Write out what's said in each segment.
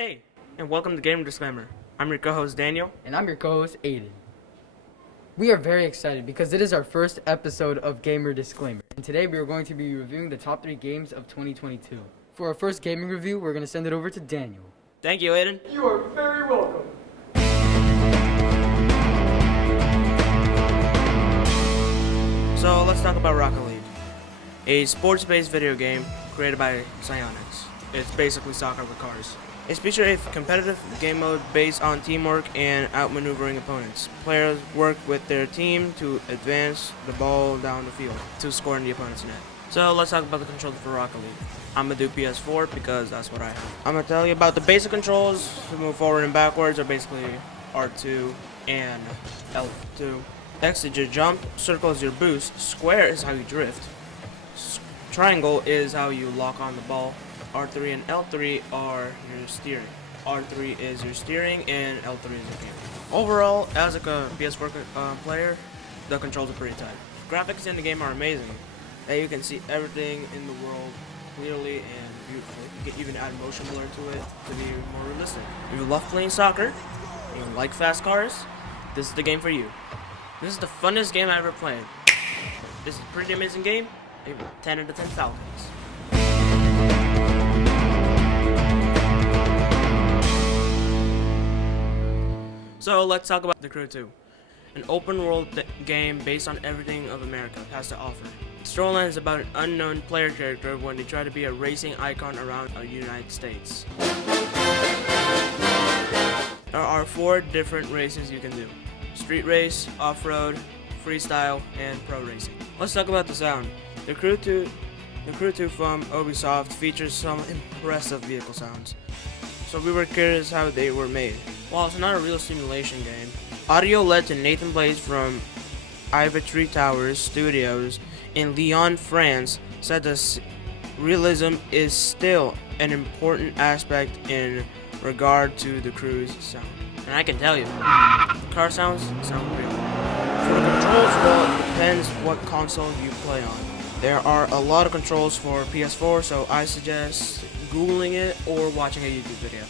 Hey, and welcome to Gamer Disclaimer. I'm your co-host Daniel. And I'm your co-host Aiden. We are very excited because it is our first episode of Gamer Disclaimer. And today we are going to be reviewing the top 3 games of 2022. For our first gaming review, we're going to send it over to Daniel. Thank you, Aiden. You are very welcome. So let's talk about Rocket League, a sports-based video game created by Psyonix. It's basically soccer with cars. It features a competitive game mode based on teamwork and outmaneuvering opponents. Players work with their team to advance the ball down the field to score in the opponent's net. So let's talk about the controls for Rocket League. I'm gonna do PS4 because that's what I have. I'm gonna tell you about the basic controls to move forward and backwards are basically R2 and L2. X is your jump, circle is your boost, square is how you drift, triangle is how you lock on the ball. R3 and L3 are your steering. R3 is your steering and L3 is your camera. Overall, as a PS4 player, the controls are pretty tight. Graphics in the game are amazing. You can see everything in the world clearly and beautifully. You can even add motion blur to it to be more realistic. If you love playing soccer and you like fast cars, this is the game for you. This is the funnest game I ever played. This is a pretty amazing game. I give it 10 out of 10 Falcons. So let's talk about The Crew 2, an open-world game based on everything of America has to offer. The storyline is about an unknown player character when they try to be a racing icon around the United States. There are 4 different races you can do: street race, off-road, freestyle, and pro racing. Let's talk about the sound. The Crew 2 from Ubisoft features some impressive vehicle sounds. So we were curious how they were made. While it's not a real simulation game, audio led to Nathan Blaze from Ivory Towers Studios in Lyon, France, said that realism is still an important aspect in regard to the crew's sound. And I can tell you, car sounds sound real. For the controls, well, it depends what console you play on. There are a lot of controls for PS4, so I suggest Googling it or watching a YouTube video.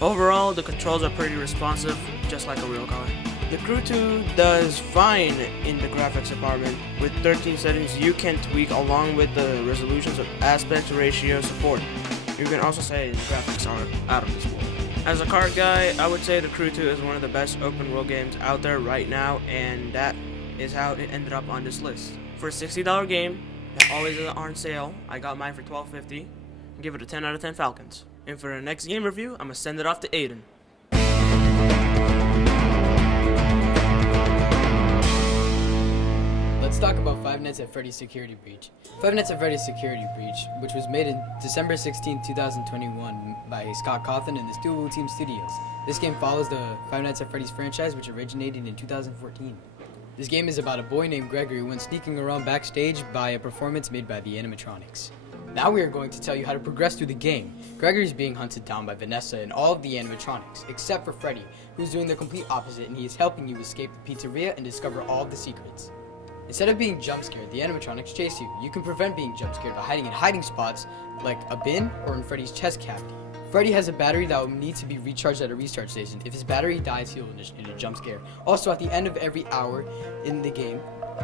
Overall, the controls are pretty responsive, just like a real car. The Crew 2 does fine in the graphics department. With 13 settings you can tweak along with the resolutions of aspect ratio support. You can also say the graphics are out of this world. As a car guy, I would say the Crew 2 is one of the best open world games out there right now, and that is how it ended up on this list. For a $60 game that always is on sale, I got mine for $12.50. Give it a 10 out of 10 Falcons. And for the next game review, I'm gonna send it off to Aiden. Let's talk about Five Nights at Freddy's Security Breach. Five Nights at Freddy's Security Breach, which was made in December 16, 2021 by Scott Cawthon and the Steel Team Studios. This game follows the Five Nights at Freddy's franchise, which originated in 2014. This game is about a boy named Gregory who went sneaking around backstage by a performance made by the animatronics. Now we are going to tell you how to progress through the game. Gregory is being hunted down by Vanessa and all of the animatronics, except for Freddy, who's doing the complete opposite, and he is helping you escape the pizzeria and discover all of the secrets. Instead of being jump scared, the animatronics chase you. You can prevent being jump scared by hiding in hiding spots like a bin or in Freddy's chest cavity. Freddy has a battery that will need to be recharged at a recharge station. If his battery dies, he'll in a jump scare. Also, at the end of every hour in the game,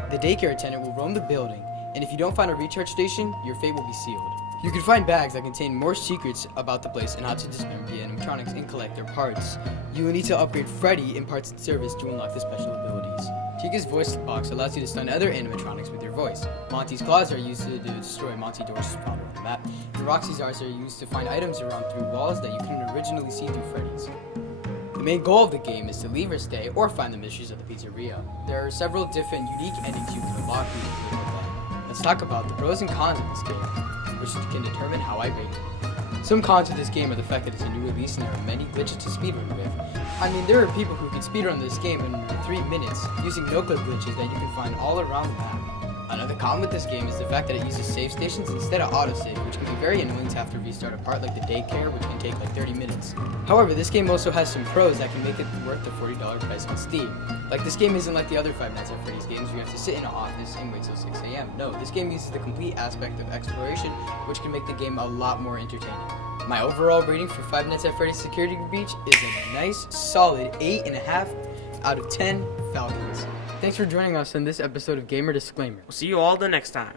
the daycare attendant will roam the building, and if you don't find a recharge station, your fate will be sealed. You can find bags that contain more secrets about the place and how to dismember the animatronics and collect their parts. You will need to upgrade Freddy in parts and service to unlock the special abilities. Chica's voice box allows you to stun other animatronics with your voice. Monty's claws are used to destroy Monty doors spawner on the map, and Roxy's arts are used to find items around through walls that you couldn't originally see through Freddy's. The main goal of the game is to leave or stay, or find the mysteries of the pizzeria. There are several different unique endings you can unlock when you play with them. Let's talk about the pros and cons of this game, which can determine how I rate it. Some cons of this game are the fact that it's a new release and there are many glitches to speedrun with. I mean, there are people who can speedrun this game in 3 minutes using no-clip glitches that you can find all around the map. Another con with this game is the fact that it uses save stations instead of autosave, which can be very annoying to have to restart a part like the daycare, which can take like 30 minutes. However, this game also has some pros that can make it worth the $40 price on Steam. Like, this game isn't like the other Five Nights at Freddy's games where you have to sit in an office and wait till 6 a.m. No, this game uses the complete aspect of exploration, which can make the game a lot more entertaining. My overall rating for Five Nights at Freddy's Security Breach is a nice, solid 8.5 out of 10 Falcons. Thanks for joining us in this episode of Gamer Disclaimer. We'll see you all the next time.